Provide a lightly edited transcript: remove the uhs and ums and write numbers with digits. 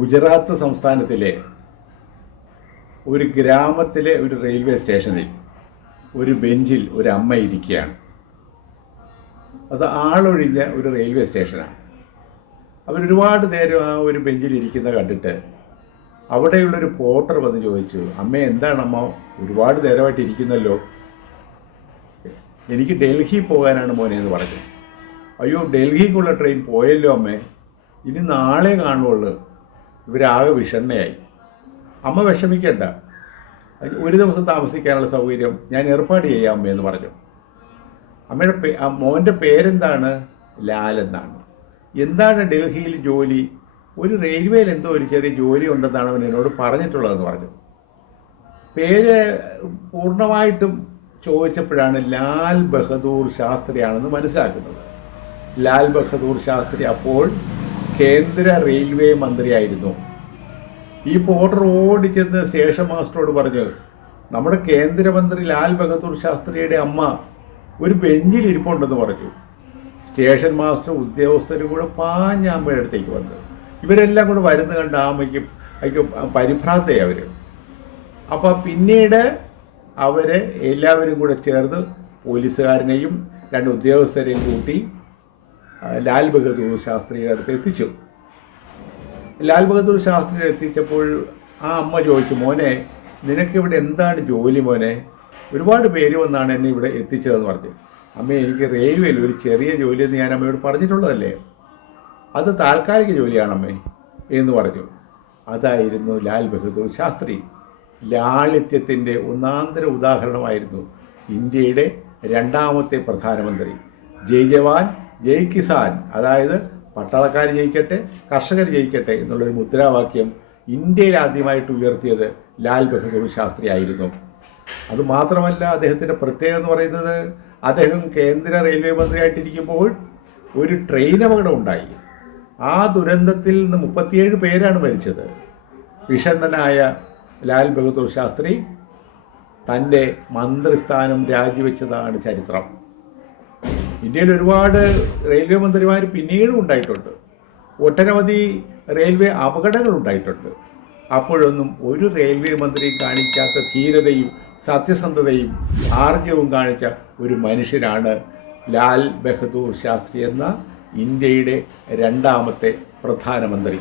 ഗുജറാത്ത് സംസ്ഥാനത്തിലെ ഒരു ഗ്രാമത്തിലെ ഒരു റെയിൽവേ സ്റ്റേഷനിൽ ഒരു ബെഞ്ചിൽ ഒരു അമ്മ ഇരിക്കുകയാണ്. അത് ആളൊഴിഞ്ഞ ഒരു റെയിൽവേ സ്റ്റേഷനാണ്. അവരൊരുപാട് നേരം ആ ഒരു ബെഞ്ചിൽ ഇരിക്കുന്ന കണ്ടിട്ട് അവിടെയുള്ളൊരു പോർട്ടർ വന്ന് ചോദിച്ചു, അമ്മ എന്താണ് അമ്മ ഒരുപാട് നേരമായിട്ട് ഇരിക്കുന്നല്ലോ, എനിക്ക് ഡൽഹി പോകാനാണ് മോനെ എന്ന് പറഞ്ഞു. അയ്യോ, ഡൽഹിക്കുള്ള ട്രെയിൻ പോയല്ലോ അമ്മേ, ഇനി നാളെ കാണുള്ളൂ. ഇവരാകെ വിഷണ്ണയായി. അമ്മ വിഷമിക്കണ്ട, ഒരു ദിവസം താമസിക്കാനുള്ള സൗകര്യം ഞാൻ ഏർപ്പാട് ചെയ്യാം അമ്മയെന്ന് പറഞ്ഞു. അമ്മയുടെ മോൻ്റെ പേരെന്താണ്? ലാൽ എന്നാണ്. എന്താണ് ഡൽഹിയിൽ ജോലി? ഒരു റെയിൽവേയിൽ എന്തോ ഒരു ചെറിയ ജോലി ഉണ്ടെന്നാണ് അവൻ എന്നോട് പറഞ്ഞിട്ടുള്ളതെന്ന് പറഞ്ഞു. പേര് പൂർണ്ണമായിട്ടും ചോദിച്ചപ്പോഴാണ് ലാൽ ബഹദൂർ ശാസ്ത്രിയാണെന്ന് മനസ്സിലാക്കുന്നത്. ലാൽ ബഹദൂർ ശാസ്ത്രി അപ്പോൾ കേന്ദ്ര റെയിൽവേ മന്ത്രിയായിരുന്നു. ഈ പോർട്ടർ ഓടിച്ചെന്ന് സ്റ്റേഷൻ മാസ്റ്ററോട് പറഞ്ഞു, നമ്മുടെ കേന്ദ്രമന്ത്രി ലാൽ ബഹദൂർ ശാസ്ത്രിയുടെ അമ്മ ഒരു ബെഞ്ചിൽ ഇരിപ്പുണ്ടെന്ന് പറഞ്ഞു. സ്റ്റേഷൻ മാസ്റ്റർ ഉദ്യോഗസ്ഥരും കൂടെ പാഞ്ഞ അമ്മയുടെ അടുത്തേക്ക് വന്നു. ഇവരെല്ലാം കൂടെ വരുന്ന കണ്ട അമ്മയ്ക്ക് പരിഭ്രാന്തയായി അവർ. അപ്പോൾ പിന്നീട് അവർ എല്ലാവരും കൂടെ ചേർന്ന് പോലീസുകാരനെയും രണ്ട് ഉദ്യോഗസ്ഥരെയും കൂട്ടി ലാൽ ബഹദൂർ ശാസ്ത്രിയുടെ അടുത്ത് എത്തിച്ചു. ലാൽ ബഹദൂർ ശാസ്ത്രിയെ എത്തിച്ചപ്പോൾ ആ അമ്മ ചോദിച്ചു, മോനെ നിനക്കിവിടെ എന്താണ് ജോലി മോനെ? ഒരുപാട് പേര് വന്നാണ് എന്നെ ഇവിടെ എത്തിച്ചതെന്ന് പറഞ്ഞു. അമ്മ, എനിക്ക് റെയിൽവേയിൽ ഒരു ചെറിയ ജോലിയെന്ന് ഞാൻ അമ്മയോട് പറഞ്ഞിട്ടുള്ളതല്ലേ, അത് താൽക്കാലിക ജോലിയാണമ്മേ എന്ന് പറഞ്ഞു. അതായിരുന്നു ലാൽ ബഹദൂർ ശാസ്ത്രി. ലാളിത്യത്തിൻ്റെ ഒന്നാന്തര ഉദാഹരണമായിരുന്നു ഇന്ത്യയുടെ രണ്ടാമത്തെ പ്രധാനമന്ത്രി. ജയ് ജവാൻ ജയ് കിസാൻ, അതായത് പട്ടാളക്കാർ ജയിക്കട്ടെ കർഷകർ ജയിക്കട്ടെ എന്നുള്ളൊരു മുദ്രാവാക്യം ഇന്ത്യയിൽ ആദ്യമായിട്ട് ഉയർത്തിയത് ലാൽ ബഹദൂർ ശാസ്ത്രി ആയിരുന്നു. അതുമാത്രമല്ല, അദ്ദേഹത്തിൻ്റെ പ്രത്യേകത എന്ന് പറയുന്നത്, അദ്ദേഹം കേന്ദ്ര റെയിൽവേ മന്ത്രിയായിട്ടിരിക്കുമ്പോൾ ഒരു ട്രെയിൻ അപകടം ഉണ്ടായി. ആ ദുരന്തത്തിൽ നിന്ന് 37 പേരാണ് മരിച്ചത്. വിഷണ്ണനായ ലാൽ ബഹദൂർ ശാസ്ത്രി തൻ്റെ മന്ത്രിസ്ഥാനം രാജിവെച്ചതാണ് ചരിത്രം. ഇന്ത്യയിൽ ഒരുപാട് റെയിൽവേ മന്ത്രിമാർ പിന്നീടും ഉണ്ടായിട്ടുണ്ട്. ഒട്ടനവധി റെയിൽവേ അപകടങ്ങൾ ഉണ്ടായിട്ടുണ്ട്. അപ്പോഴൊന്നും ഒരു റെയിൽവേ മന്ത്രി കാണിക്കാത്ത ധീരതയും സത്യസന്ധതയും ആർജവും കാണിച്ച ഒരു മനുഷ്യനാണ് ലാൽ ബഹദൂർ ശാസ്ത്രി എന്ന ഇന്ത്യയുടെ രണ്ടാമത്തെ പ്രധാനമന്ത്രി.